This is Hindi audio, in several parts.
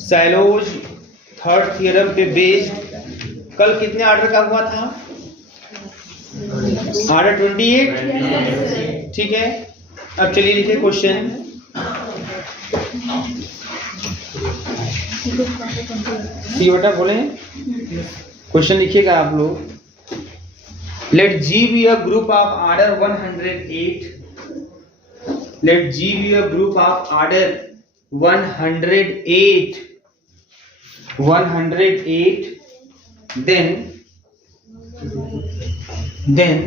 सैलोज थर्ड थ्योरम पे बेस्ड कल कितने ऑर्डर का हुआ था? ऑर्डर 28। ठीक है, अब चलिए लिखिए क्वेश्चन। सी बटा बोले क्वेश्चन लिखिएगा आप लोग। Let G be a group of order 108। Let G be a group of order 108 then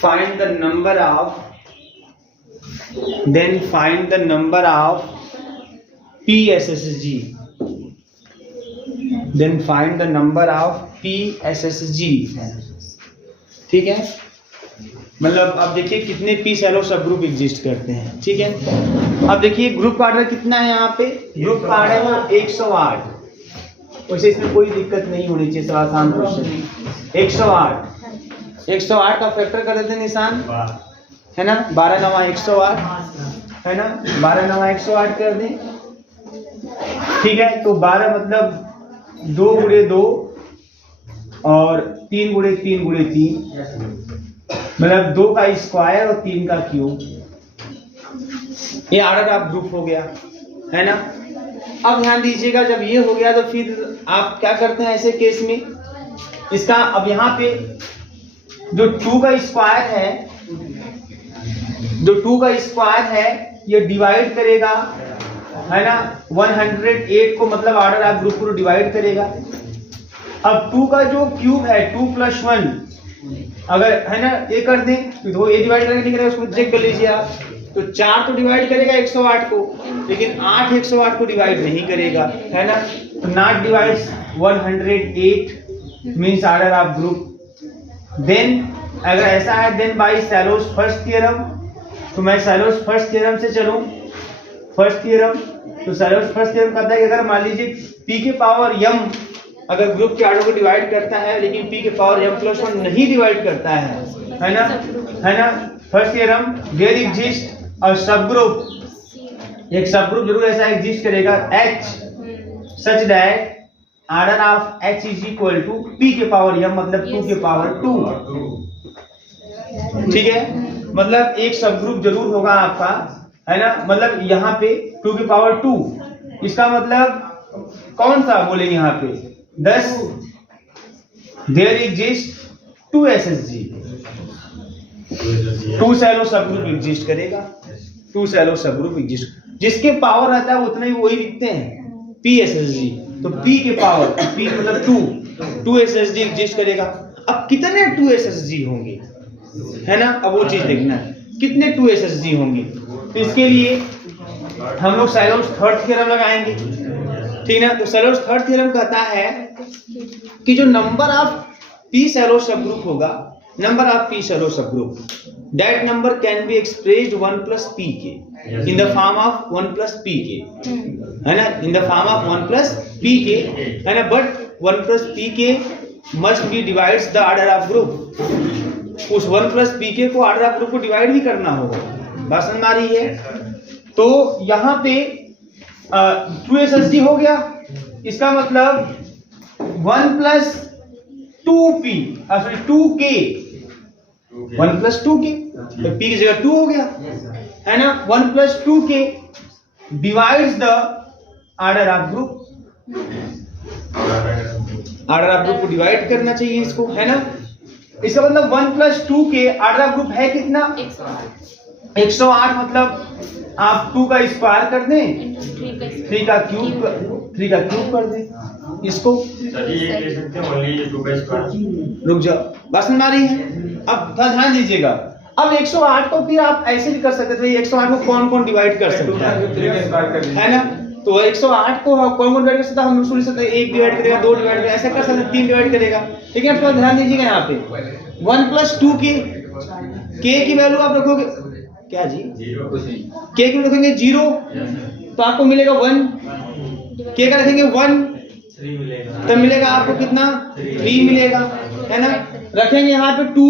find the number of PSSG. Then find the number of PSSG. ठीक है, मतलब अब देखिए कितने पी सैलो सब ग्रुप एग्जिस्ट करते हैं। ठीक है, अब देखिए ग्रुप का ऑर्डर कितना है यहाँ पे? ग्रुप का ऑर्डर है 108। वैसे इसमें कोई दिक्कत नहीं होनी चाहिए, सब आसान क्वेश्चन। 108 का फैक्टर कर देते हैं निशान, है ना? 12 9 108 है ना? 12 9 108 कर दें। ठीक है, तो 12 मतलब 2 गुणे 2 और 3 गुणे 3 गुणे 3, मतलब 2 का स्क्वायर और 3 का क्यूब। ये ऑर्डर ऑफ ग्रुप हो गया, है ना? अब ध्यान दीजिएगा, जब ये हो गया तो फिर आप क्या करते हैं ऐसे केस में? इसका अब यहाँ पे जो 2 का स्क्वायर है ये डिवाइड करेगा, है ना? 108 को मतलब ऑर्डर ऑफ ग्रुप को डिवाइड करेगा। अब 2 का जो क्यूब है 2 + 1 अगर, है ना, ये कर दें तो ये डिवाइड करके नहीं करेगा, उसको चेक कर लीजिए आप। तो 4 तो डिवाइड करेगा 108 को, लेकिन 8 108 को डिवाइड नहीं करेगा, है ना? तो not divides 108 means order of group. Then अगर ऐसा है then by Sylow's first theorem, तो मैं सैलोज फर्स्ट थ्योरम से चलूं। फर्स्ट थ्योरम, तो सैलोज फर्स्ट थ्योरम कहता है कि अगर मान लीजिए p के पावर m अगर ग्रुप के ऑर्डर को डिवाइड करता है लेकिन p के पावर m + 1 नहीं डिवाइड करता है ना? है ना? फर्स्ट थ्योरम, देयर एग्जिस्ट और सब ग्रुप, एक सब ग्रुप जरूर ऐसा एग्जिस्ट करेगा H such that order of H is equal to p के पावर m मतलब 2 के पावर 2। ठीक है, मतलब एक सब ग्रुप जरूर होगा आपका, है ना? मतलब यहाँ पे 2 के पावर 2, इसका मतलब कौन सा बोलेंगे यहाँ पे? 10। देयर एग्जिस्ट 2 SSG, 2 सैलो सब ग्रुप एग्जिस्ट करेगा। 2 सैलो सब ग्रुप एग्जिस्ट, जिसके पावर रहता है उतने ही वही लिखते हैं PSSG। तो P के पावर P मतलब 2 SSG एग्जिस्ट करेगा। अब कितने 2 SSG होंगे, है ना? अब वो चीज देखना है कितने 2 SSG होंगे। तो इसके लिए हम लोग सैलोज थर्ड थ्योरम लगाएंगे, ठीक है? तो सैलोज थर्ड थ्योरम कहता है कि जो नंबर ऑफ P सैलो सब ग्रुप होगा, नंबर ऑफ P सैलो सब group, that number can be expressed 1 + pk in the form of 1 + pk, है ना? In the form of 1 + pk, है ना? But 1 + pk must be divides the order of group. उस 1 + pk को ऑर्डर ऑफ ग्रुप को डिवाइड भी करना होगा। बात समझ आ रही है? तो यहाँ पे 2 SSG हो गया, इसका मतलब 1 + 2p सॉरी 2k, 1 + 2k, तो p की जगह 2 हो गया, है ना? 1 + 2k divides the order of group. Order of group को डिवाइड करना चाहिए इसको, है ना? इसका मतलब 1 + 2k ऑर्डर ऑफ ग्रुप है कितना? 108। मतलब आप 2 का स्क्वायर कर दें, 3 का क्यूब कर दें इसको। रुक जाओ, बात समझ आ रही है? अब ध्यान दीजिएगा, अब 108 को फिर आप ऐसे भी कर सकते थे। 108 को कौन कौन डिवाइड कर सकता है ना? तो 108 को कौन कौन डिवाइड कर सकता है? हम सोच सकते हैं 1 डिवाइड करेगा, 2 डिवाइड करेगा, ऐसा कर सकते हैं 3 डिवाइड करेगा। लेकिन आप थोड़ा ध्यान दीजिएगा, यहाँ पे 1 + 2k, k की वैल्यू आप रखोगे क्या जी? k की रखेंगे 0 तो आपको मिलेगा 1, k का रखेंगे 1 तब मिलेगा आपको कितना? 3 मिलेगा, है ना? रखेंगे यहाँ पे 2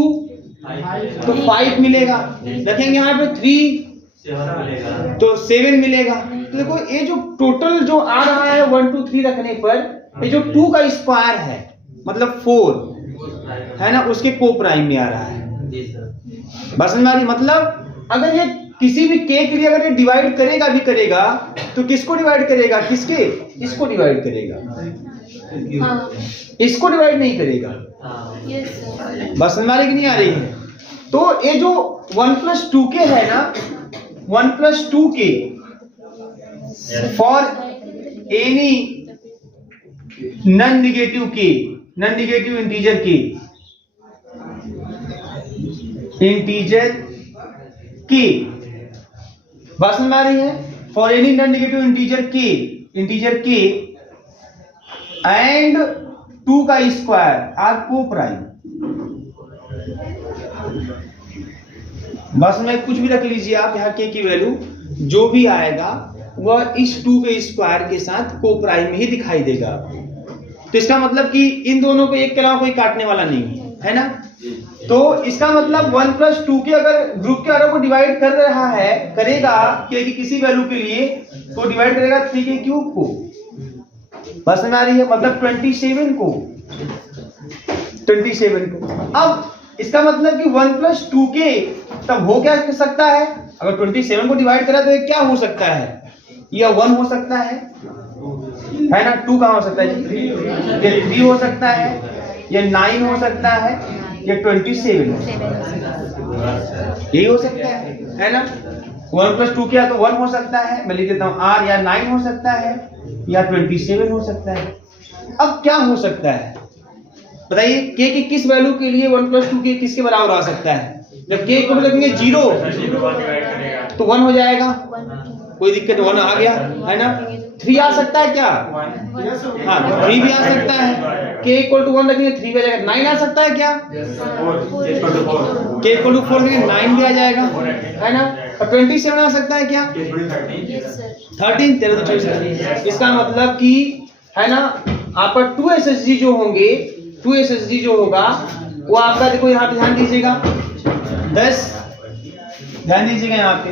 तो 5 मिलेगा, रखेंगे यहाँ पे 3 तो 7 मिलेगा। तो देखो ये जो टोटल जो आ रहा है 1 2 3 रखने पर ये जो 2 का स्क्वायर है मतलब 4 है ना, उसके को प्राइम में आ रहा है। बस समझ में आ रही? मतलब अगर ये किसी भी k के लिए अगर ये डिवाइड करेगा भी करेगा तो किसको डिवाइड करेगा? किसके? इसको डिवाइड करेगा, इसको डिवाइड नहीं करेगा। बस समझ में आ रही कि नहीं आ रही है? तो ये जो 1 + 2k है ना, 1 + 2k for any non negative k, non negative integer k, integer k, बात समझ में आ रही है? For any non negative integer k and 2 का स्क्वायर आर को प्राइम। बस में कुछ भी रख लीजिए आप, यहाँ k की वैल्यू जो भी आएगा वह इस 2 के स्क्वायर के साथ को प्राइम में ही दिखाई देगा। तो इसका मतलब कि इन दोनों को एक के अलावा कोई काटने वाला नहीं है ना। तो इसका मतलब 1 + 2k अगर ग्रुप के आरों को डिवाइड कर रहा है, करेगा k की किसी वैल्यू के लिए तो डिवाइड करेगा 3k³ को। बस में आ रही है? मतलब 27 को। अब इसका मतलब कि 1 + 2k तब हो क्या सकता है? अगर 27 को डिवाइड करा तो ये क्या हो सकता है? या 1 हो सकता है ना। 2 कहाँ हो सकता है जी? ये 3 हो सकता है, ये 9 हो सकता है, ये 27 यही हो सकता है ना। 1 + 2 क्या तो 1 हो सकता है, मैं लिख देता हूं r, या 9 हो सकता है या 27 हो सकता है। अब क्या हो सकता है बताइए? k की किस वैल्यू के लिए 1 + 2k किसके बराबर आ सकता है? जब k को रखेंगे 0 तो 1 हो जाएगा, कोई दिक्कत 1 आ गया है ना। 3 आ सकता है क्या? हाँ 3 भी आ सकता है। k = 1 रखेंगे 3 भी आ जाएगा। 9 आ सकता है क्या? k = 4 रखेंगे 9 भी आ जाएगा है ना। और 27 आ सकता है क्या? 13 13 तो 24। इसका मतलब कि है ना आपका 2 SSG जो होंगे, 2 SSG जो होगा वो आपका, देखो यहाँ पे ध्यान दीजिएगा 10, ध्यान दीजिएगा यहाँ पे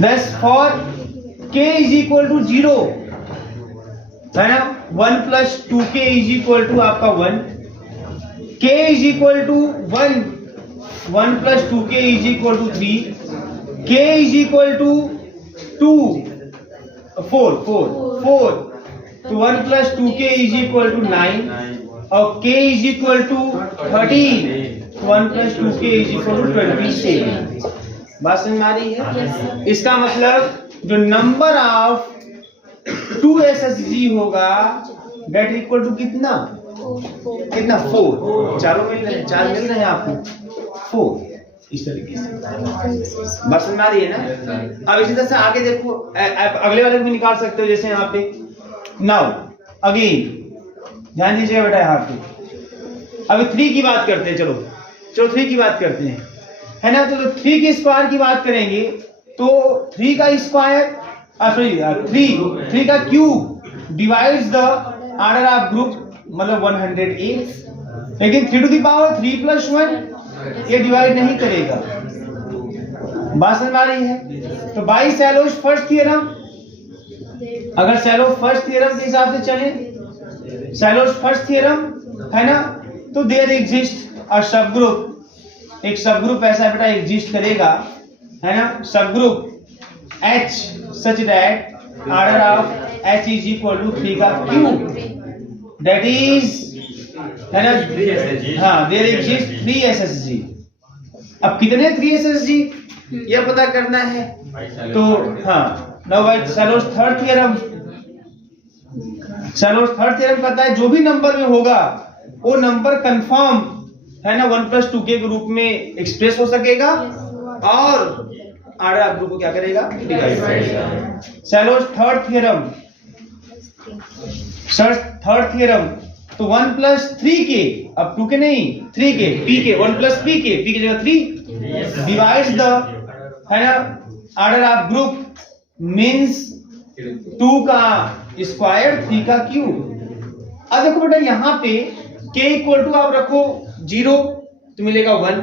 10 फॉर k = 0 है ना। 1 + 2k = आपका 1, k = 1, 1 + 2k = 3, k = 2 4 तो 1 + 2k = 9 और k = 13 तो 1 + 2k = 27। बात समझ में आ रही है? इसका मतलब जो नंबर ऑफ 2 SSG होगा डेट इक्वल टू कितना? 4। चारों मिल रहे हैं, 4 मिल रहे हैं आपको 4। इस तरीके से बात समझ में आ रही है ना। अब इसी तरह से आगे देखो, अगले वाले को भी निकाल सकते हो, जैसे यहाँ पे नाउ अगेन ध्यान दीजिएगा बेटा। यहाँ पे अभी 3 की बात करते हैं, चलो 3 की बात करते हैं है ना। तो 3 के स्क्वायर की बात करेंगे तो 3 का स्क्वायर थ्री का cube divides the order of group मतलब 108। लेकिन 3 to the power 3 + 1 ये डिवाइड नहीं करेगा। बात समझ में आ रही है? तो बाय सैलोज फर्स्ट थ्योरम, अगर सैलोज फर्स्ट थ्योरम के हिसाब से चले, सैलोज फर्स्ट थ्योरम है ना, तो देयर एग्जिस्ट अ सब ग्रुप, एक सब ग्रुप ऐसा बेटा एग्जिस्ट करेगा है ना, सब group H such that order of H is equal to 3 का क्यूब, that is है ना। हाँ there exist 3 SSG। अब कितने 3 SSG यह पता करना है। तो हाँ now by Shallows third theorem, Shallows third theorem कहता है जो भी नंबर में होगा वो नंबर कंफर्म है ना 1 + 2k के रूप में एक्सप्रेस हो सकेगा और ऑर्डर ऑफ ग्रुप को क्या करेगा? डिवाइड करेगा। सैलोज थर्ड थ्योरम तो 1 + 3k, अब 2k नहीं 3k, pk 1 + pk, p की जगह 3 डिवाइड्स द है ना ऑर्डर ऑफ ग्रुप मींस 2 का स्क्वायर 3 का क्यूब। अब देखो बेटा यहाँ पे k = आप रखो 0 तो मिलेगा 1,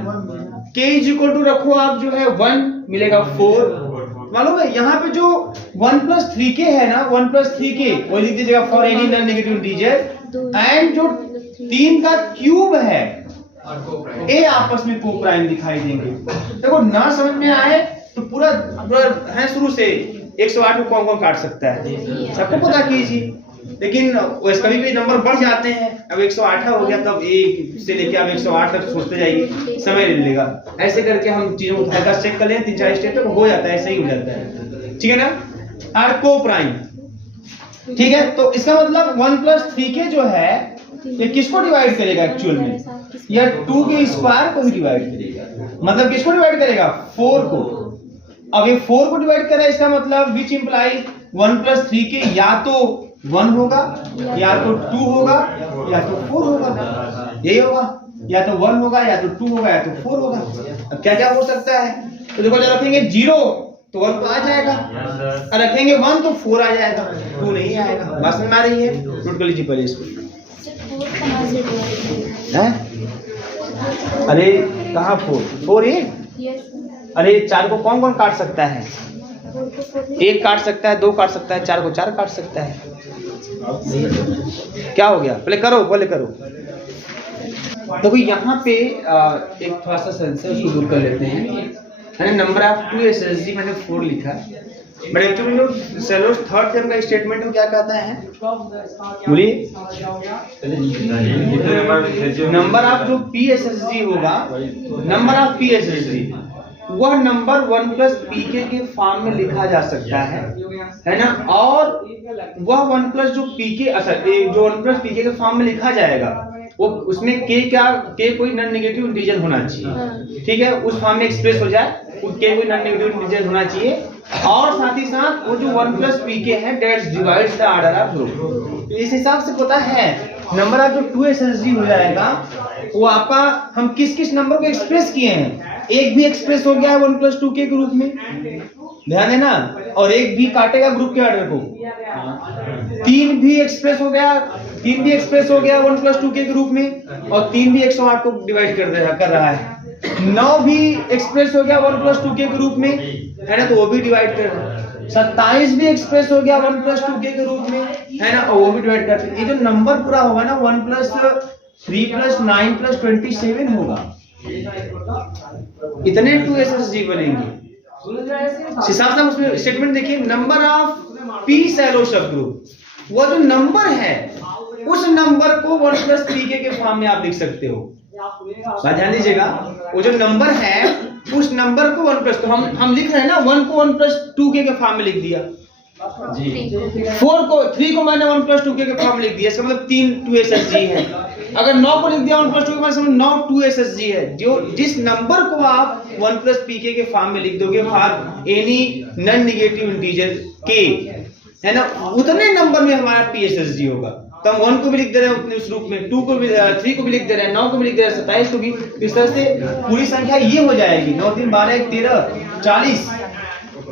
k = रखो आप जो है 1 मिलेगा 4। मालूम है यहाँ पे जो 1+3k है ना, 1+3k वो लिख दीजिएगा for any non negative integer, and जो 3 का क्यूब है ए आपस में को प्राइम दिखाई देंगे। देखो ना समझ में आए तो पूरा है शुरू से 108 को कौन कौन काट सकता है सबको पता कीजिए, लेकिन कभी भी नंबर बढ़ जाते हैं। अब 108 हो गया तब 1 से लेके अब 108 तक सोचते जाइए, समय ले लेगा। ऐसे करके हम चीजों को हल्का चेक कर लें, 3-4 स्टेप तक हो जाता है, सही हो जाता है, ठीक है ना। आर को प्राइम, ठीक है। तो इसका मतलब 1+3k जो है ये किसको डिवाइड करेगा एक्चुअल में, या 2 के स्क्वायर को भी डिवाइड करेगा। मतलब किसको डिवाइड करेगा, 4 को। अब ये 4 को डिवाइड कर रहा है, इसका मतलब विच इंप्लाई 1+3k या तो 1 होगा, या तो 2 होगा, या तो 4 होगा। यही होगा, या तो 1 होगा, या तो 2 होगा, या तो 4 होगा। अब क्या क्या हो सकता है, तो देखो जब रखेंगे 0 तो 1 तो आ जाएगा, और रखेंगे 1 तो 4 आ जाएगा, 2 नहीं आएगा। बात समझ में आ रही है, नोट कर लीजिए पहले इसको। अरे कहाँ 4 ये, अरे 4 को कौन कौन काट सकता है, 1 काट सकता है, 2 काट सकता है, 4 को 4 काट सकता है। क्या हो गया, पहले करो, पहले करो। देखो यहाँ पे एक थोड़ा सा सेंस है, उसको दूर कर लेते हैं। मैंने नंबर ऑफ 2 SSG मैंने 4 लिखा, बट एक्चुअली जो सेलोस थर्ड थ्योरम का स्टेटमेंट वो क्या कहता है, बोलिए। नंबर ऑफ जो PSSG होगा, नंबर ऑफ PSSG वह नंबर 1+pk के फॉर्म में लिखा जा सकता है ना। और वह 1+ जो pk, अच्छा जो 1+pk के फॉर्म में लिखा जाएगा वो उसमें k क्या, k कोई नॉन नेगेटिव इंटीजर होना चाहिए, ठीक है। उस फॉर्म में एक्सप्रेस हो जाए, k कोई नॉन नेगेटिव इंटीजर होना चाहिए। और साथ ही साथ वो जो 1+pk है that's divides the order of group. तो इस हिसाब से पता है नंबर ऑफ जो 2SSG हो जाएगा वो आपका, हम किस किस नंबर को एक्सप्रेस किए हैं। एक भी एक्सप्रेस हो गया है 1+2k के रूप में, ध्यान देना, और एक भी काटेगा ग्रुप के ऑर्डर को। 3 भी एक्सप्रेस हो गया, 3 भी एक्सप्रेस हो गया 1+2k के रूप में, और 3 भी 108 को डिवाइड कर रहा है। 9 भी एक्सप्रेस हो गया 1+2k के रूप में, है ना, तो वो भी डिवाइड कर रहा है। 27 भी एक्सप्रेस हो गया 1+2k के रूप में, है ना, और वो भी डिवाइड करते हैं। ये जो नंबर पूरा होगा ना 1+3+9+27 होगा, इतने 2SSG बनेंगे। हिसाब से उसमें स्टेटमेंट देखिए, नंबर ऑफ P शैलो सब ग्रुप, वो जो नंबर है उस नंबर को 1+3k के फॉर्म में आप लिख सकते हो। ध्यान दीजिएगा, वो जो नंबर है उस नंबर को 1+, तो हम लिख रहे हैं ना 1 को 1+2k के फॉर्म में लिख दिया जी। 3 को मैंने 1+2k के फॉर्म में लिख दिया, इसका मतलब 3 2SSG है। अगर 9 को लिख दिया 1+2 के मतलब 9 2SSG है। जो जिस नंबर को आप 1+pk के फॉर्म में लिख दोगे for any non negative integer k, है ना, उतने नंबर में हमारा PSSG होगा। तो हम 1 को भी लिख दे रहे हैं उतने उस रूप में, 2 को भी, 3 को भी लिख दे रहे हैं, 9 को भी लिख दे रहे हैं, 27 को भी। इस तरह से पूरी संख्या ये हो जाएगी, 9 3 12 1 13 40,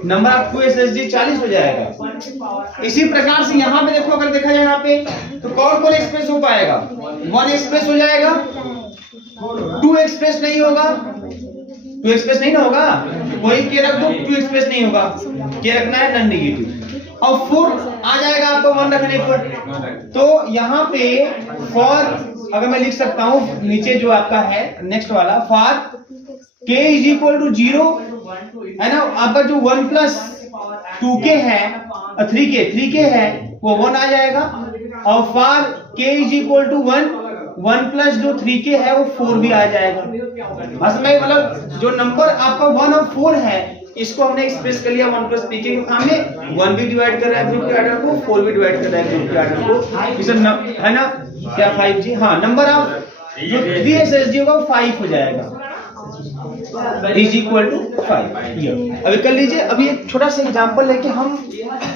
नंबर ऑफ 2SSG 40 हो जाएगा। इसी प्रकार से यहाँ पे देखो, अगर देखा जाए यहाँ पे तो कौन कौन एक्सप्रेस हो पाएगा, 1 एक्सप्रेस हो जाएगा, 2 एक्सप्रेस नहीं होगा, 2 एक्सप्रेस नहीं ना होगा, कोई के रख दो, 2 एक्सप्रेस नहीं होगा, के रखना है नॉन नेगेटिव, और 4 आ जाएगा आपको 1 रखने पर। तो यहाँ पे फॉर, अगर मैं लिख सकता हूँ नीचे जो आपका है नेक्स्ट वाला, फॉर k = 0, है ना, आपका जो 1+2k है, 3k है वो 1 आ जाएगा, और फॉर k = 1 जो 3k है वो 4 भी आ जाएगा। में मतलब जो नंबर आपका 1 और 4 है इसको हमने एक्सप्रेस कर लिया 1+pk के फॉर्म में। 1 भी डिवाइड कर रहा है ग्रुप के ऑर्डर को, 4 भी डिवाइड कर रहा है ग्रुप के ऑर्डर को, इसे है ना, क्या 5G, हाँ, नंबर ऑफ जो 3SSG होगा वो 5 हो जाएगा, = 5। अभी कर लीजिए, अभी एक छोटा सा एग्जांपल लेके हम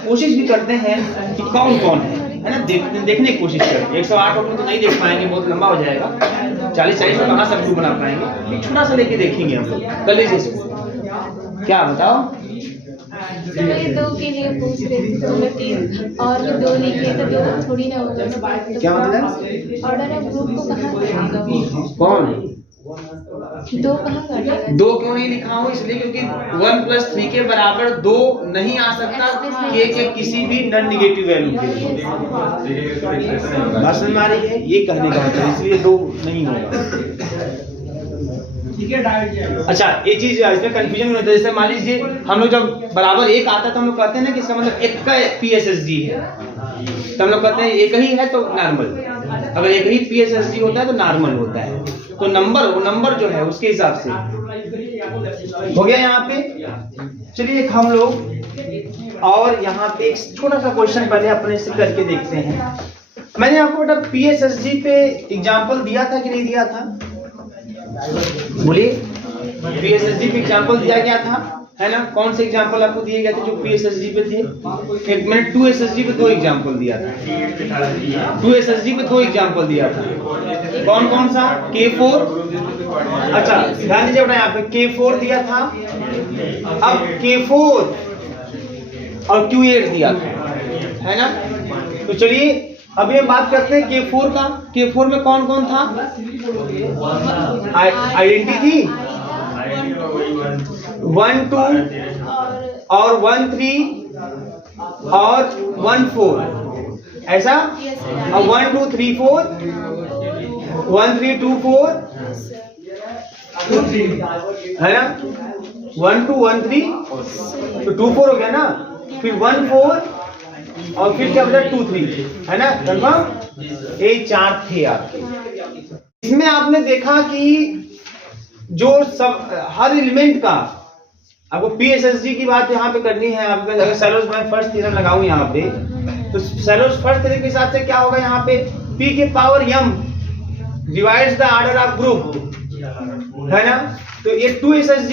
कोशिश भी करते हैं कि कौन कौन है ना, देखने की कोशिश करें। 108 में तो नहीं देख पाएंगे, बहुत लंबा हो जाएगा, 40-40 में कहाँ सब ग्रुप बना पाएंगे, एक छोटा सा लेके देखेंगे हम लोग। कर लीजिए इसको, क्या बताओ। मैं 2 के लिए पूछ रही थी, तो मैं 3 और 2 लिखे तो 2 थोड़ी ना होगा। क्या मतलब ऑर्डर ऑफ ग्रुप को कहाँ लिखेगा कौन, 2 कहाँ काटेगा? 2 क्यों नहीं लिखा हूँ? इसलिए क्योंकि 1 + 3 के बराबर 2 नहीं आ सकता k के किसी भी नॉन निगेटिव वैल्यू के लिए। बात समझ में आ रही है? ये कहने का मतलब, इसलिए 2 नहीं होगा। अच्छा, एक चीज इसमें कंफ्यूजन नहीं होता। जैसे मान लीजिए हम लोग जब बराबर 1 आता है तो हम लोग कहते हैं ना कि इसका मतलब 1 का PSSG है, तो हम लोग कहते हैं एक ही है तो नॉर्मल। अगर एक ही PSSG होता है तो नॉर्मल होता है। तो नंबर जो है उसके हिसाब से हो गया यहाँ पे। चलिए हम लोग और यहाँ पे एक छोटा सा क्वेश्चन पहले अपने से करके देखते हैं। मैंने आपको बेटा PSSG पे एग्जाम्पल दिया था कि नहीं दिया था? बोलिए, PSSG पे एग्जाम्पल दिया गया था, है ना? कौन से एग्जाम्पल आपको दिए गए थे जो PSSG पे थे? एक मैंने 2SSG पे 2 एग्जाम्पल दिया था। 2SSG पे 2 एग्जाम्पल दिया था। कौन कौन सा? K4। अच्छा ध्यान दीजिए बेटा, यहाँ पे K4 दिया था। अब K4 और Q8 दिया था, है ना? तो चलिए अब ये बात करते हैं K4 का। K4 में कौन कौन था? आइडेंटिटी थी 1 2 और 1 3 और 1 4, ऐसा? अब 1 2 3 4, 1 3 2 4, 2 3, है ना? 1 2 1 3 तो 2 4 हो गया ना? फिर 1 4 और फिर क्या बचा? 2 3, है ना? कंफर्म? ये 4 थे आपके। इसमें आपने देखा कि जो सब हर एलिमेंट का आपको PSSG की बात यहाँ पे करनी है। आपको अगर सेलोस मैं फर्स्ट थ्योरम लगाऊं यहाँ पे, तो सेलोस फर्स्ट थ्योरम के हिसाब से क्या होगा? यहाँ पे P के power m divides the order of group, है ना? तो ये 2SSG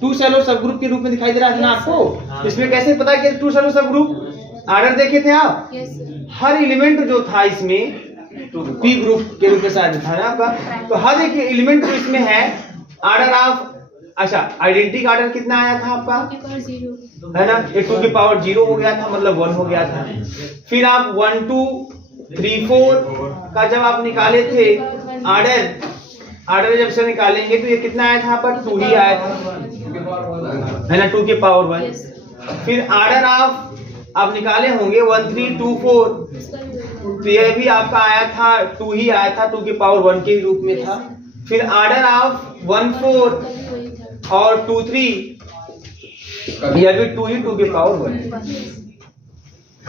2 सेलो सब ग्रुप के रूप में दिखाई दे रहा है ना आपको? इसमें कैसे पता कि 2 सेलो सब ग्रुप? ऑर्डर देखे थे आप? हर एलिमेंट जो था इसमें P ग्रुप के रूप में शायद था ना आपका। तो हर एक एलिमेंट जो इसमें है ऑर्डर ऑफ, अच्छा आइडेंटिटी ऑर्डर कितना आया था आपका? 0, है ना? ये 2 की पावर 0 हो गया था, मतलब 1 हो गया था। फिर आप 1 2 3 4 का जब आप निकाले थे ऑर्डर जब से निकालेंगे तो ये कितना आया था आपका? 2 ही आया था, है ना? 2 के पावर 1। फिर ऑर्डर ऑफ आप निकाले होंगे 1 3 2 4, तो यह भी आपका आया था 2 ही आया था, 2 के पावर 1 के रूप में था। फिर ऑर्डर ऑफ 1 4 और 2 3, यह भी 2 ही, 2 के पावर 1,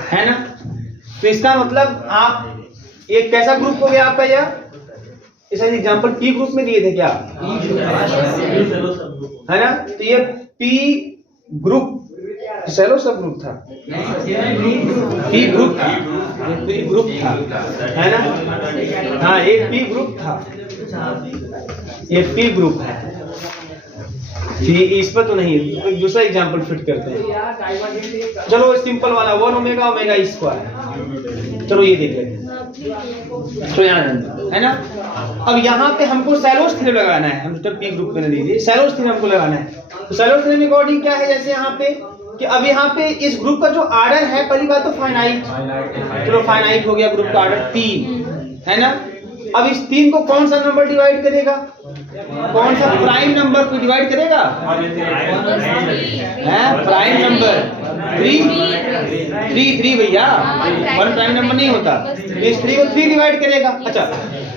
है ना? तो इसका मतलब आप एक कैसा ग्रुप हो गया आपका? यह ऐसा एग्जांपल P ग्रुप में दिए थे क्या? है ना? तो ये P ग्रुप सेलो सब ग्रुप था, P ग्रुप था, P ग्रुप था, है ना? हाँ ये P ग्रुप था, ये P ग्रुप है। इस पर तो नहीं, एक दूसरा एग्जांपल फिट करते हैं। चलो सिंपल वाला 1 ओमेगा ओमेगा स्क्वायर, चलो ये देख लेते हैं। तो यहाँ है ना? अब यहाँ पे हमको सेलोस थ्योरम लगाना है। हम जब P ग्रुप में लीजिए सेलोस थ्योरम हमको लगाना है। तो सेलोस थ्योरम अकॉर्डिंग क्या है? जैसे यहाँ पे कि अब यहाँ पे इस ग्रुप का जो ऑर्डर है, पहली बात तो फाइनाइट, चलो फाइनाइट हो गया ग्रुप का ऑर्डर 3, है ना? अब इस 3 को कौन सा नंबर डिवाइड करेगा? कौन सा प्राइम नंबर को डिवाइड करेगा? है प्राइम नंबर 3 भैया, 1 प्राइम नंबर नहीं होता। इस 3 को 3 डिवाइड करेगा। अच्छा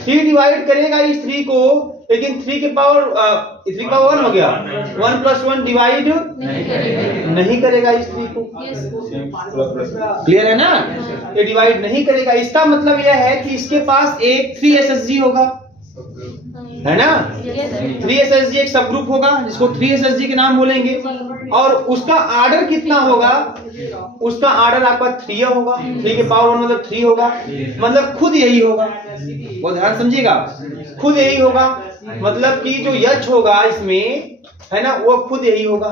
3 डिवाइड करेगा इस 3 को, लेकिन 3 के पावर 1 हो गया, 1 + 1 डिवाइड नहीं करेगा इस 3 को। क्लियर है ना? ये डिवाइड नहीं करेगा। इसका मतलब यह है कि इसके पास एक 3SSG होगा, है ना? 3SSG एक सब ग्रुप होगा जिसको 3SSG के नाम बोलेंगे, और उसका ऑर्डर कितना होगा? उसका ऑर्डर आपका 3 होगा, 3 के पावर 1 मतलब 3 होगा, मतलब खुद यही होगा। बहुत ध्यान समझिएगा, खुद यही होगा, मतलब कि जो यच होगा इसमें, है ना, वो खुद यही होगा।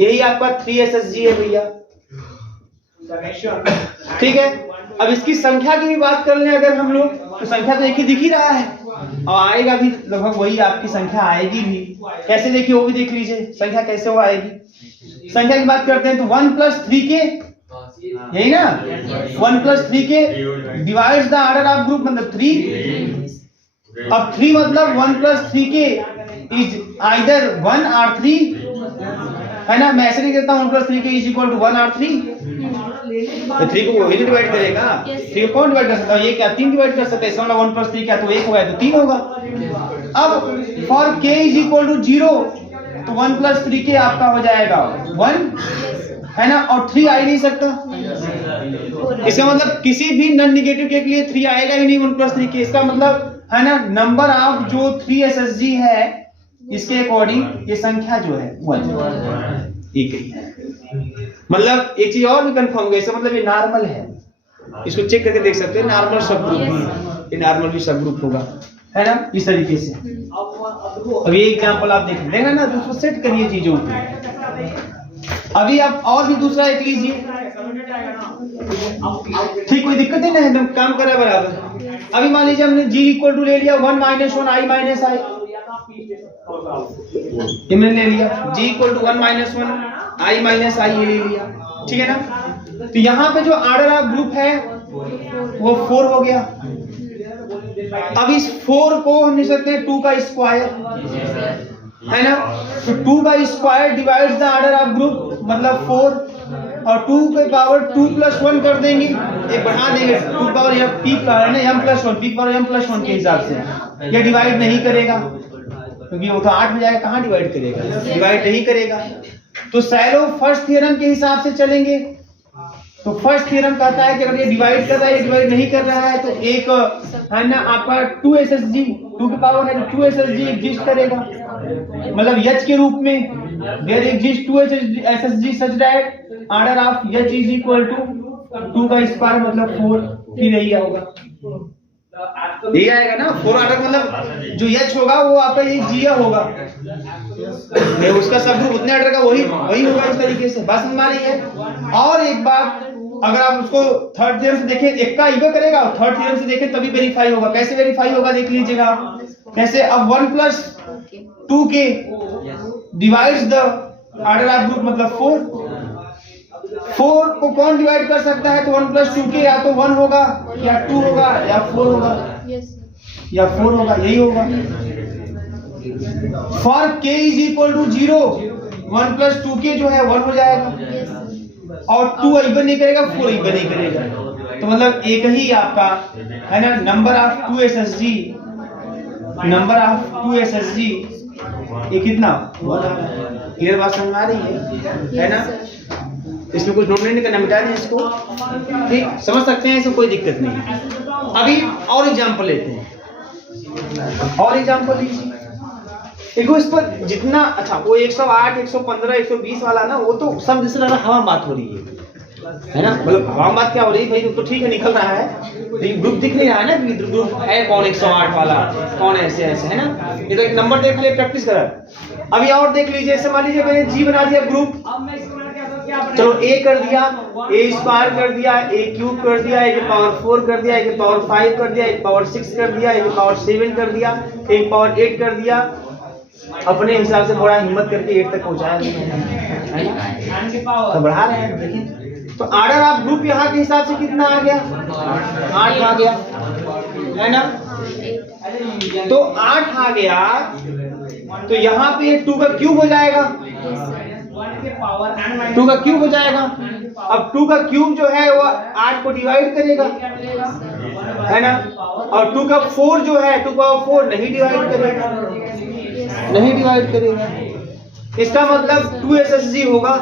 यही आपका 3SSG है भैया, ठीक है। अब इसकी संख्या की भी बात कर लें अगर हम लोग, तो संख्या तो एक ही दिख ही रहा है, और आएगा भी लगभग वही आपकी संख्या आएगी भी। कैसे देखिए वो भी देख लीजिए, संख्या कैसे वो आएगी। संख्या की बात करते हैं तो 1 + 3 के, यही ना, 1 + 3 के divides the order of group, मतलब 3, अब 3 मतलब 1 + 3k इज आइदर 1 और 3, है ना। मैं ऐसे नहीं कहता 1 + 3k इज इक्वल टू 1 और 3, तो 3 को वही डिवाइड करेगा। 3 को कौन डिवाइड कर सकता है? ये क्या 3 डिवाइड कर सकता है? इसका मतलब 1 + 3 क्या तो 1 होगा तो 3 होगा। अब for k is equal to 0 तो 1 + 3k आपका हो जाएगा 1, है ना, और 3 आ ही नहीं सकता। इसका मतलब किसी भी नॉन नेगेटिव के लिए 3 आएगा ही नहीं 1 + 3k। इसका मतलब है ना नंबर ऑफ जो 3 SSG है इसके अकॉर्डिंग ये संख्या जो है 1 एक ही है। मतलब एक चीज और भी कंफर्म हो गया, इसका मतलब ये नॉर्मल है। इसको चेक करके देख सकते हैं, नॉर्मल सब ग्रुप भी, ये नॉर्मल भी सब ग्रुप होगा, है ना, इस तरीके से। अब ये एग्जांपल आप देखना ना, तो उसको सेट करिए चीजों को। अभी आप और भी दूसरा एक लीजिए, ठीक, कोई दिक्कत नहीं ना, एकदम काम करा बराबर। अभी मान लीजिए हमने g इक्वल टू ले लिया 1 - 1 i - i, ये मैंने ले लिया g equal to 1 - 1 i - i ये ले लिया, ठीक है ना। तो यहाँ पे जो ऑर्डर ऑफ ग्रुप है वो 4 हो गया। अब इस 4 को हम लिख सकते हैं 2 का स्क्वायर, है ना। तो 2 का square divides the order of group, मतलब 4, और 2 के पावर 2 + 1 कर देंगे, एक बढ़ा देंगे 2 पावर या p है ना m + 1, p पावर m + 1 के हिसाब से। ये डिवाइड नहीं करेगा क्योंकि वो तो 8 में जाएगा, कहाँ डिवाइड करेगा, डिवाइड नहीं करेगा। तो सैलो फर्स्ट थ्योरम के हिसाब से चलेंगे। तो फर्स्ट थ्योरम कहता है कि अगर ये डिवाइड कर रहा है, ये डिवाइड नहीं कर रहा है, तो एक है ना आपका 2 SSG, 2 की पावर है 2 SSG एग्जिस्ट करेगा, मतलब h के रूप में। There exist 2 SSG such that order of h is equal to 2 का स्क्वायर मतलब 4, फिर यही होगा, यही आएगा ना 4 ऑर्डर, मतलब जो h होगा वो आपका ये g होगा, उसका सब ग्रुप उतने ऑर्डर का वही होगा। इस तरीके से बात समझ आ रही है। और एक बात, अगर आप उसको थर्ड थ्योरम से देखें, एक का इक्वल करेगा, थर्ड थ्योरम से देखें तभी वेरीफाई होगा। कैसे वेरीफाई होगा देख लीजिएगा, कैसे। अब 1 + 2k divides the order of group मतलब 4 को कौन डिवाइड कर सकता है? तो 1 + 2k या तो 1 होगा या 2 होगा या 4 होगा, या 4 होगा, यही होगा। For k is equal to 0 1 + 2k जो है 1 हो जाएगा, और 2 इवन नहीं करेगा, 4 इवन नहीं करेगा, तो मतलब एक ही आपका है ना number of 2 SSG, number of 2 SSG ये कितना 1। क्लियर बात समझ आ रही है ना। इसमें कुछ नोट नहीं करना, मिटा दें इसको, ठीक, समझ सकते हैं, इसमें कोई दिक्कत नहीं। अभी और एग्जांपल लेते हैं, और एग्जांपल लीजिए। देखो इस पर जितना अच्छा वो 108, 115, 120 वाला ना, वो तो सब जिस तरह हवा बात हो रही है ना, मतलब हवा बात क्या हो रही है भाई, तो ठीक है निकल रहा है, लेकिन ग्रुप दिख नहीं रहा है ना, ग्रुप है कौन 108 वाला, कौन ऐसे है ना। ये तो एक नंबर देख लिए, प्रैक्टिस करा। अभी और देख लीजिए, ऐसे मान लीजिए मैंने जी बना दिया ग्रुप, चलो a कर दिया, a² कर दिया, a³ कर दिया, a⁴ कर दिया, a⁴ कर दिया, a⁴ कर दिया, a⁴ कर दिया, a⁴ कर दिया। अपने हिसाब से बड़ा हिम्मत करके 8 तक पहुंचाया है ना, तो बढ़ा रहे हैं। देखिए तो ऑर्डर ऑफ ग्रुप यहाँ के हिसाब से कितना आ गया, 8 आ गया, है ना। तो 8 आ गया, तो यहाँ पे 2 का क्यूब हो जाएगा, 2 का क्यूब हो जाएगा। अब 2 का क्यूब जो है वो 8 को डिवाइड करेगा, है ना, और 2 का 4 जो है 2 का 4 नहीं डिवाइड करेगा, नहीं डिवाइड करेगा। इसका मतलब 2 SSG होगा,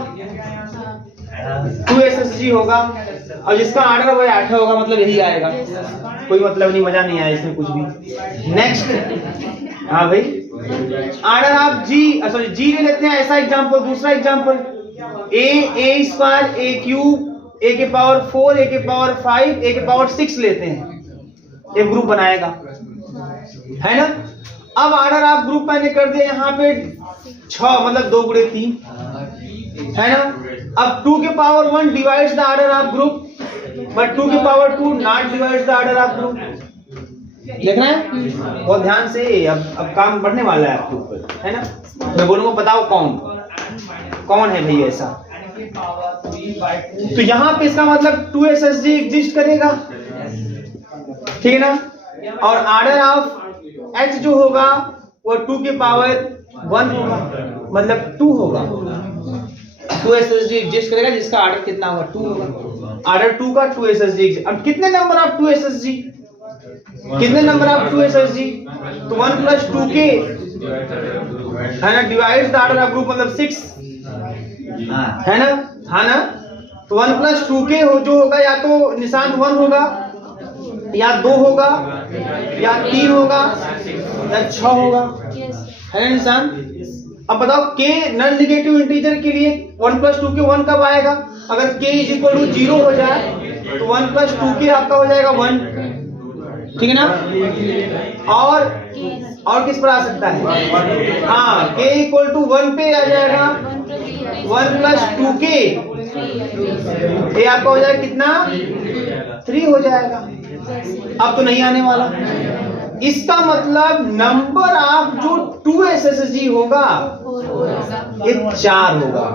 2 SSG होगा, और जिसका ऑर्डर वो 8 होगा, मतलब यही आएगा। कोई मतलब नहीं, मजा नहीं आया इसमें कुछ भी। नेक्स्ट, हाँ भाई, ऑर्डर ऑफ जी, सॉरी जी ले लेते हैं ऐसा एग्जांपल। दूसरा example a² a³ a⁴ a⁴ a⁴ लेते हैं, एक ग्रुप बनाएगा, है ना। अब ऑर्डर ऑफ ग्रुप मैंने कर दिया यहाँ पे 6, मतलब 2 × 3, है ना। अब 2 के power 1 divides the order of group, but 2 के power 2 not divides the order of group. देख रहे हैं बहुत ध्यान से, अब काम बढ़ने वाला है आपके ऊपर, है ना। मैं बोलूंगा बताओ कौन है भाई ऐसा। तो यहाँ पे इसका मतलब 2 SSG एग्जिस्ट करेगा, ठीक है ना। और ऑर्डर ऑफ h जो होगा वो 2 के पावर 1 होगा, मतलब 2 होगा। 2 SSD एग्जिस्ट करेगा जिसका ऑर्डर कितना होगा, 2 होगा। ऑर्डर 2 का 2 SSD। अब कितने नंबर ऑफ 2 SSD, कितने नंबर ऑफ 2 SSD, तो 1 प्लस 2k है ना, divide the order of group, मतलब 6 है ना, हाँ ना। तो 1 प्लस 2k हो जो होगा, या तो निशान 1 होगा, या 2 होगा, या 3 होगा, या 6 होगा, है ना निशान। अब बताओ k नॉन नेगेटिव इंटीजर के लिए 1 प्लस 2k 1 कब आएगा, अगर k इज इक्वल टू 0 हो जाए तो 1 प्लस 2k आपका हो जाएगा 1, ठीक है ना। और किस पर आ सकता है, हाँ k इक्वल टू 1 पे आ जाएगा 1 प्लस 2k, ये आपका हो जाएगा कितना, 3 हो जाएगा। अब तो नहीं आने वाला, इसका मतलब नंबर ऑफ जो 2 SSG होगा ये 4 होगा।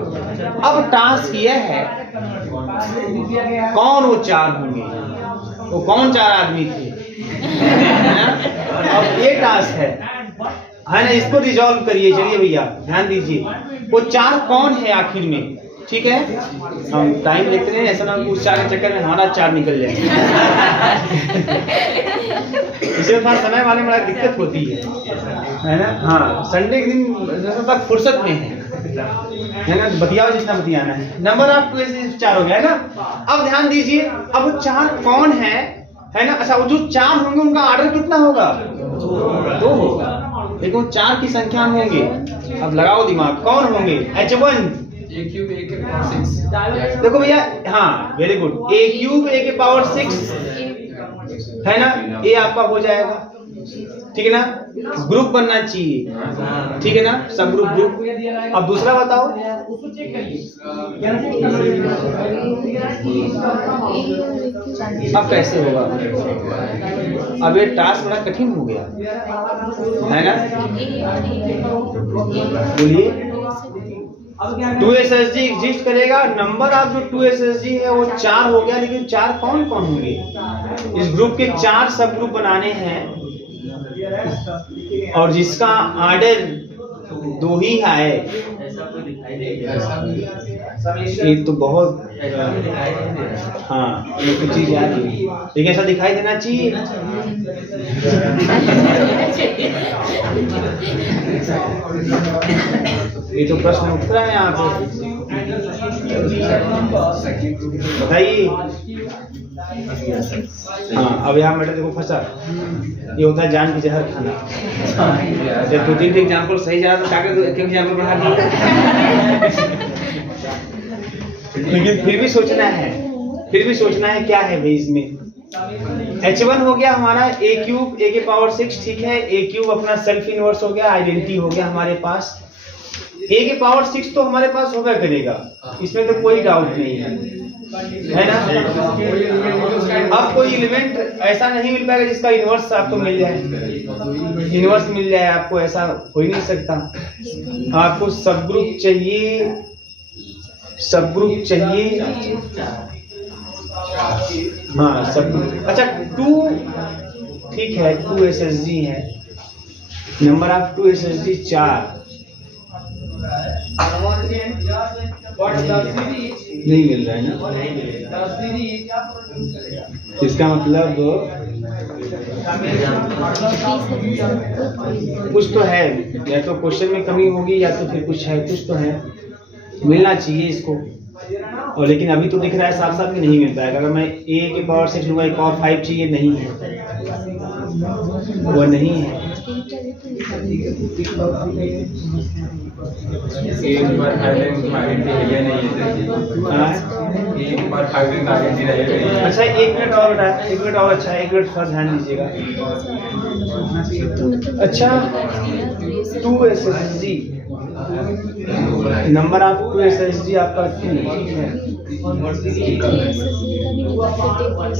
अब टास्क यह है कौन वो 4 होंगे, वो कौन 4 आदमी थे, है ना। अब ये टास्क है ना, इसको रिजॉल्व करिए। चलिए भैया ध्यान दीजिए, वो 4 कौन है आखिर में, ठीक है। हम टाइम लेते हैं, ऐसा ना उस 4 के चक्कर में हमारा 4 निकल जाए। इसमें थोड़ा समय वाले में बड़ा दिक्कत होती है ना। हाँ, संडे के दिन तक फुर्सत में है ना, बतियाओ जितना बतियाना है। नंबर ऑफ 2 से 4 हो गया है ना। अब ध्यान दीजिए, अब वो 4 कौन है ना। अच्छा, वो जो 4 होंगे उनका ऑर्डर कितना होगा, 2 होगा, लेकिन वो 4 की संख्या में होंगे। अब लगाओ दिमाग, कौन होंगे, H1 a cube a के पावर 6। देखो भैया, हाँ very good, a cube a के पावर 6 है ना, ये आपका हो जाएगा, ठीक है ना। ग्रुप बनना चाहिए, ठीक है ना, सब ग्रुप। अब दूसरा बताओ, अब कैसे होगा, अब ये टास्क बड़ा कठिन हो गया है ना। बोलिए, 2 SSG एग्जिस्ट करेगा, नंबर ऑफ जो 2 SSG है वो 4 हो गया, लेकिन 4 कौन कौन होंगे, इस ग्रुप के 4 सब ग्रुप बनाने हैं, और जिसका ऑर्डर 2 ही है। ये तो बहुत, हाँ ये कुछ चीज याद है, लेकिन ऐसा दिखाई देना चाहिए। ये तो प्रश्न उठ रहा है यहाँ पे, बताइए। हाँ, अब यहाँ मैटर देखो फंसा, ये होता है जान की जहर खाना। जब 2-3 एग्जाम्पल सही जा रहा तो क्या एक एग्जाम्पल बढ़ा दिया। लेकिन फिर भी सोचना है क्या है भाई इसमें। H1 हो गया हमारा a क्यूब a के पावर 6, ठीक है। a क्यूब अपना सेल्फ इनवर्स हो गया, आइडेंटिटी हो गया हमारे पास। a के पावर 6 तो हमारे पास होगा करेगा, इसमें तो कोई डाउट नहीं है ना। अब कोई एलिमेंट ऐसा नहीं मिल पाएगा जिसका इनवर्स आपको मिल जाए, इनवर्स मिल जाए आपको, ऐसा हो ही नहीं सकता। आपको सब ग्रुप चाहिए, सब ग्रुप चाहिए, हाँ सब ग्रुप। अच्छा 2, ठीक है, 2 SSG है, नंबर ऑफ 2 SSG 4 नहीं मिल रहा है ना। इसका मतलब कुछ तो है, या तो क्वेश्चन में कमी होगी या तो फिर कुछ है, कुछ तो है, मिलना चाहिए इसको। और लेकिन अभी तो दिख रहा है साफ साफ कि नहीं मिल पाएगा। अगर मैं a के पावर 6 लूँगा, एक और 5 चाहिए, नहीं है, वो नहीं है। अच्छा 1 मिनट और बेटा, 1 मिनट और। अच्छा 1 मिनट थोड़ा ध्यान दीजिएगा। अच्छा 2 SSG, नंबर ऑफ 2 SSG आपका 2, ठीक है।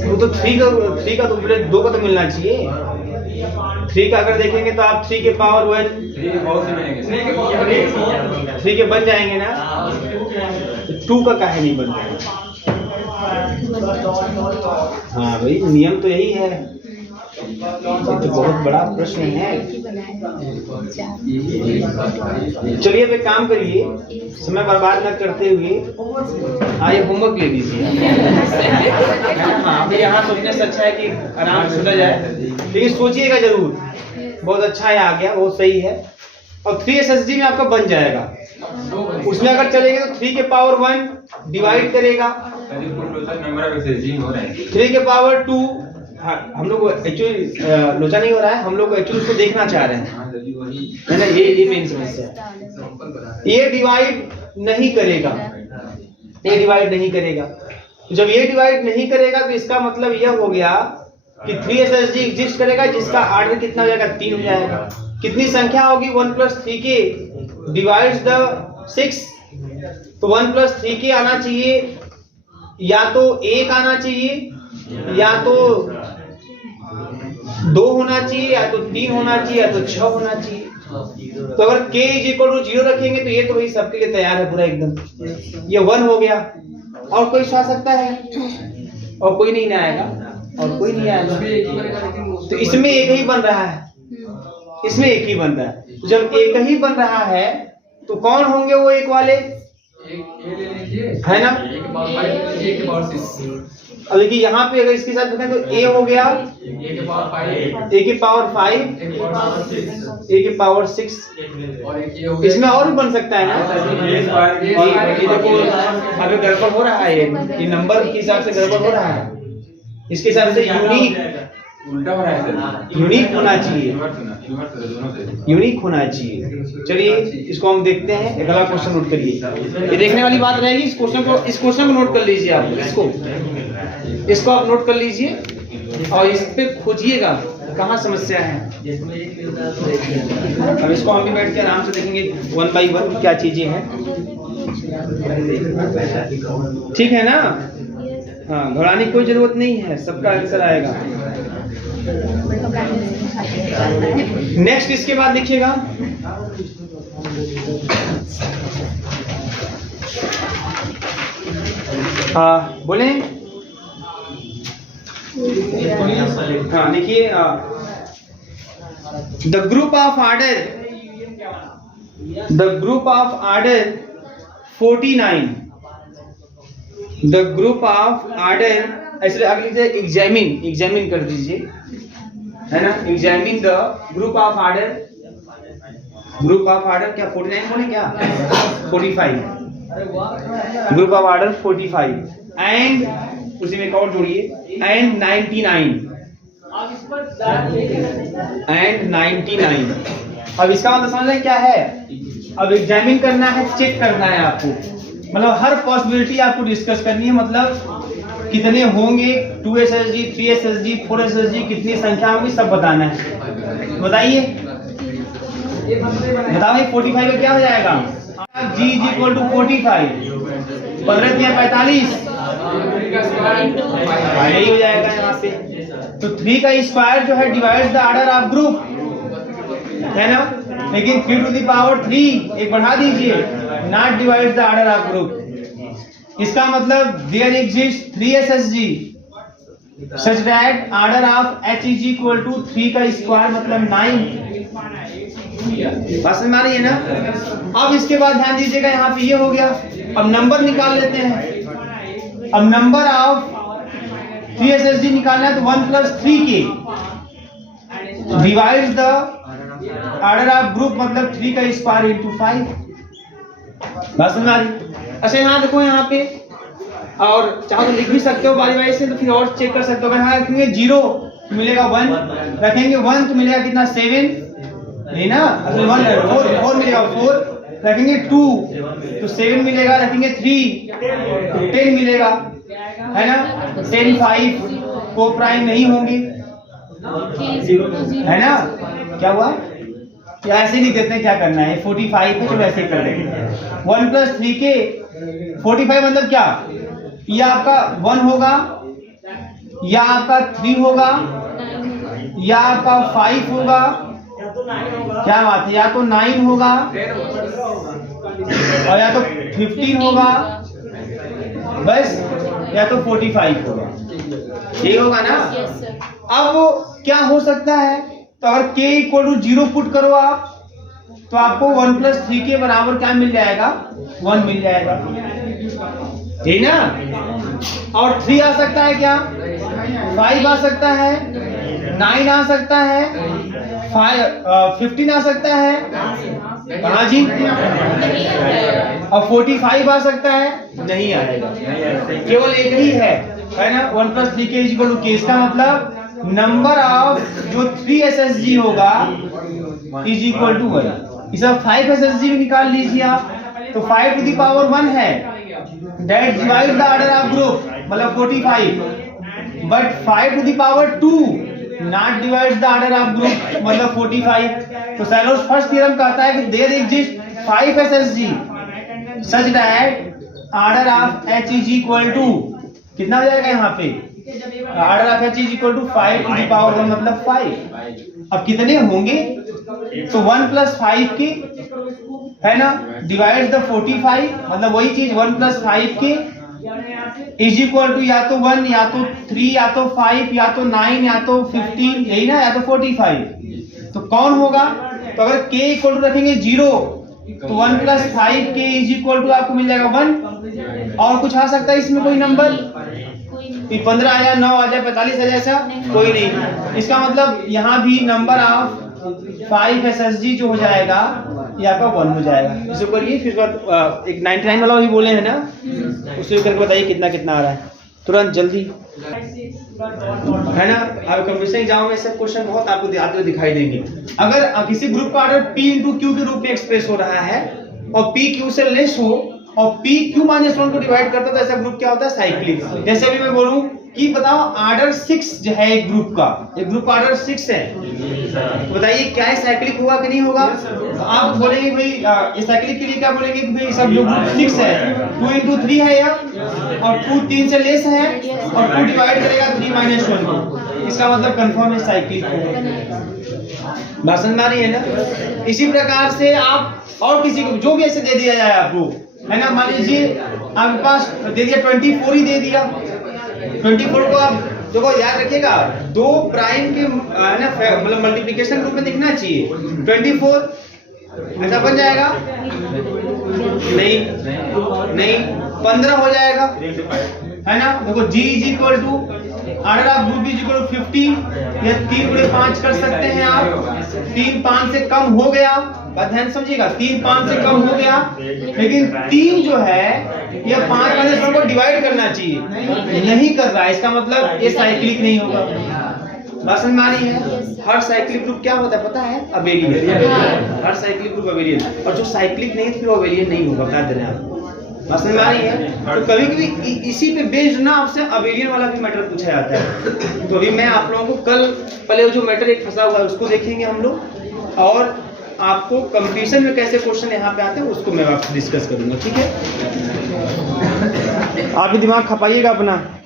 वो तो 3 का तो 2 का तो मिलना चाहिए। 3 का अगर देखेंगे तो आप 3 के पावर वो 3 के बन जाएंगे ना, 2 का काहे नहीं बन जाएगा। हाँ भाई, नियम तो यही है। ये तो बहुत बड़ा प्रश्न है। चलिए अब एक काम करिए, समय बर्बाद न करते हुए आइए होमवर्क ले लीजिए। हाँ, अभी यहाँ सोचने से अच्छा है कि आराम से सुना जाए, लेकिन सोचिएगा जरूर। बहुत अच्छा है, आ गया, बहुत सही है। और 3 SSD में आपका बन जाएगा। उसमें अगर चलेगा तो 3 के पावर 1 डिवाइड करेगा, 3 के पावर 2। हाँ, हम लोग एक्चुअली लोचा नहीं हो रहा है, हम लोग एक्चुअली उसको देखना चाह रहे हैं, है ना। ये मेन समस्या है। ये डिवाइड नहीं करेगा, ये डिवाइड नहीं करेगा। जब ये डिवाइड नहीं करेगा तो इसका मतलब यह हो गया कि 3 SSD एग्जिस्ट करेगा, जिसका आर्डर कितना हो जाएगा, 3 हो जाएगा। कितनी संख्या होगी, 1 + 3k डिवाइड्स द 6। तो 1 + 3k आना चाहिए, या तो 1 आना चाहिए, या तो 2 होना चाहिए, या तो 3 होना चाहिए, या तो 6 होना चाहिए। तो अगर k = 0 रखेंगे तो ये तो भाई सबके लिए तैयार है पूरा एकदम। ये 1 हो गया। और कोई आ सकता है? और कोई नहीं ना आएगा, और कोई नहीं आएगा। तो इसमें एक ही बन रहा है, इसमें एक ही बन रहा है। तो जब एक ही बन रहा है तो कौन होंगे वो एक वाले, है ना। अब देखिए यहाँ पे अगर इसके साथ देखें तो a हो गया, a की पावर 5, a की पावर 6। इसमें और भी बन सकता है ना। ये देखो अभी गड़बड़ हो रहा है, ये नंबर के हिसाब से गड़बड़ हो रहा है। इसके हिसाब से उल्टा हो रहा है सर। यूनिक होना चाहिए, यूनिक होना चाहिए। चलिए इसको हम देखते हैं। एक अगला क्वेश्चन नोट करिए, ये देखने वाली बात रहेगी। इस क्वेश्चन को नोट कर लीजिए आप, इसको आप नोट कर लीजिए और इस पे खोजिएगा कहाँ समस्या है। अब इसको हम भी बैठ के आराम से देखेंगे 1 by 1 क्या चीजें हैं, ठीक है ना। हाँ, घबराने की कोई जरूरत नहीं है, सबका आंसर आएगा। नेक्स्ट इसके बाद देखिएगा, हाँ बोले। हाँ देखिए, the group of order 49, the group of order, ऐसे अगली जगह एग्जामिन कर दीजिए, है ना। Examine the group of order क्या 49 बोले क्या, 45, ग्रुप ऑफ आर्डर 45 एंड उसी में एक और जोड़िए, एंड 99। अब इसका मतलब समझ रहे क्या है। अब एग्जामिन करना है, चेक करना है आपको, मतलब हर पॉसिबिलिटी आपको डिस्कस करनी है। मतलब कितने होंगे, 2 SSD, 3 SSD, 4 SSD, कितनी संख्या होगी, सब बताना है। बताइए, बताओ 45 का क्या हो जाएगा। G = 45, 15 या 45 यही हो जाएगा यहाँ पे। तो 3 का स्क्वायर जो है divides the order of group, है ना। लेकिन 3 to the power 3 एक बढ़ा दीजिए, not divides the order of group. इसका मतलब there exist 3 SSD such that order of H = 3 का स्क्वायर मतलब 9। बात समझ में आ रही है ना। अब इसके बाद ध्यान दीजिएगा, यहाँ पे ये हो गया। अब नंबर निकाल लेते हैं। अब नंबर ऑफ 3 SSD निकालना है तो 1 + 3k divides the order of group मतलब 3 का स्क्वायर × 5। बात समझ में आ रही। अच्छा यहाँ देखो, यहाँ पे और चाहो तो लिख भी सकते हो बारी बारी से, तो फिर और चेक कर सकते हो। अगर यहाँ रखेंगे 0 तो मिलेगा 1, रखेंगे 1 तो मिलेगा कितना 7, नहीं ना। 4 मिलेगा 4, रखेंगे 2 तो 7 मिलेगा, रखेंगे 3 तो 10 मिलेगा, है ना। 10 5 को प्राइम नहीं होंगे, है ना। क्या हुआ, क्या ऐसे नहीं देते, क्या करना है। 45 है तो ऐसे कर देंगे। 1 + 3k 45 मतलब क्या, या आपका 1 होगा, या आपका 3 होगा, या आपका 5 होगा, क्या बात है, या तो 9 होगा, और या तो 15 होगा, बस, या तो 45 होगा, ये होगा ना। अब क्या हो सकता है, तो अगर k इक्वल टू 0 पुट करो आप, तो आपको 1 प्लस 3 के बराबर क्या मिल जाएगा, 1 मिल जाएगा, ठीक ना। और 3 आ सकता है क्या, 5 आ सकता है, 9 आ सकता है, 15 आ सकता है, हाँ जी, और 45 आ सकता है, नहीं आएगा, केवल एक ही है ना, 1 प्लस 3 के इक्वल टू k। इसका मतलब नंबर ऑफ जो 3 SSG होगा इज इक्वल टू 1। इसे 5 SSG भी निकाल लीजिए आप, तो 5 टू द पावर 1 है, that divide the order of group, मतलब 45, but 5 to the power 2 not divide the order of group, मतलब 45। तो सैलोस फर्स्ट थ्योरम कहता है कि there exist 5 SSG such that order of H is equal to, कितना हो जाएगा यहाँ पे, order of H is equal to 5 to the power 1, मतलब 5। अब कितने होंगे, तो 1 प्लस 5 के है ना, डिवाइड द 45, मतलब वही चीज 1 प्लस 5 के इज इक्वल टू या तो 1 या तो 3 या तो 5 या तो 9 या तो 15, यही ना, या तो 45। तो कौन होगा, तो अगर k इक्वल टू रखेंगे 0, तो 1 प्लस 5 के इज इक्वल टू आपको मिल जाएगा 1। और कुछ आ सकता है इसमें कोई नंबर, 15 आ जाए, 9 आ जाए, 45 आ जाए, ऐसा कोई नहीं। इसका मतलब यहाँ भी नंबर ऑफ 5 SSG जो हो जाएगा ये आपका 1 हो जाएगा। इसे करिए, फिर एक 99 वाला भी बोले हैं ना, उसे करके बताइए कितना कितना आ रहा है, तुरंत जल्दी, है ना। अब कंप्यूटर एग्जाम में से क्वेश्चन बहुत आपको आते हुए दिखाई देंगे। अगर किसी ग्रुप का ऑर्डर P इंटू Q के रूप में एक्सप्रेस हो रहा है और P Q से लेस हो और P Q माइनस 1 को डिवाइड करता है, तो ऐसा ग्रुप क्या होता है, साइक्लिक। जैसे अभी मैं बोलूं कि बताओ ऑर्डर 6 जो है एक ग्रुप का, एक ग्रुप का ऑर्डर 6 है, तो बताइए क्या है, साइक्लिक होगा कि नहीं होगा। तो आप बोलेंगे भाई ये साइक्लिक के लिए क्या बोलेंगे कि भाई सब जो ग्रुप 6 है 2 इंटू 3 है या, और 2 3 से लेस है और 2 डिवाइड करेगा 3 माइनस 1 को, इसका मतलब कंफर्म है साइक्लिक होगा। बात समझ में आ रही है ना। इसी प्रकार से आप और किसी को जो भी ऐसे दे दिया जाए आपको, है ना, मान लीजिए आपके पास दे दिया 24 ही दे दिया, 24 को आप देखो याद रखिएगा 2 प्राइम के है ना, मतलब मल्टीप्लिकेशन ग्रुप में दिखना चाहिए। 24 ऐसा बन जाएगा, नहीं 15 हो जाएगा, है ना। देखो G is equal to order of group is equal to 50, या 3 गुणे 5 कर सकते हैं आप। 3 5 से कम हो गया, बात ध्यान समझिएगा, 3 5 से कम हो गया, लेकिन 3 जो है ये 5 माइनस 1 को डिवाइड करना चाहिए, नहीं कर रहा है, इसका मतलब ये साइक्लिक नहीं होगा। बात समझ में आ रही है। हर साइक्लिक ग्रुप क्या होता है पता है, अबेलियन। हर साइक्लिक ग्रुप अबेलियन, और जो साइक्लिक नहीं है फिर वो अबेलियन नहीं होगा, बता दे रहे हैं आपको। बात समझ में आ रही है। तो कभी कभी इसी पे बेस्ड ना आपसे अबेलियन वाला भी मैटर पूछा जाता है। तो अभी मैं आप लोगों को कल पहले जो मैटर एक फंसा हुआ है उसको देखेंगे हम लोग, और आपको कंपटीशन में कैसे क्वेश्चन यहाँ पे आते हैं उसको मैं आपसे डिस्कस करूंगा, ठीक है। आप भी दिमाग खपाइएगा अपना।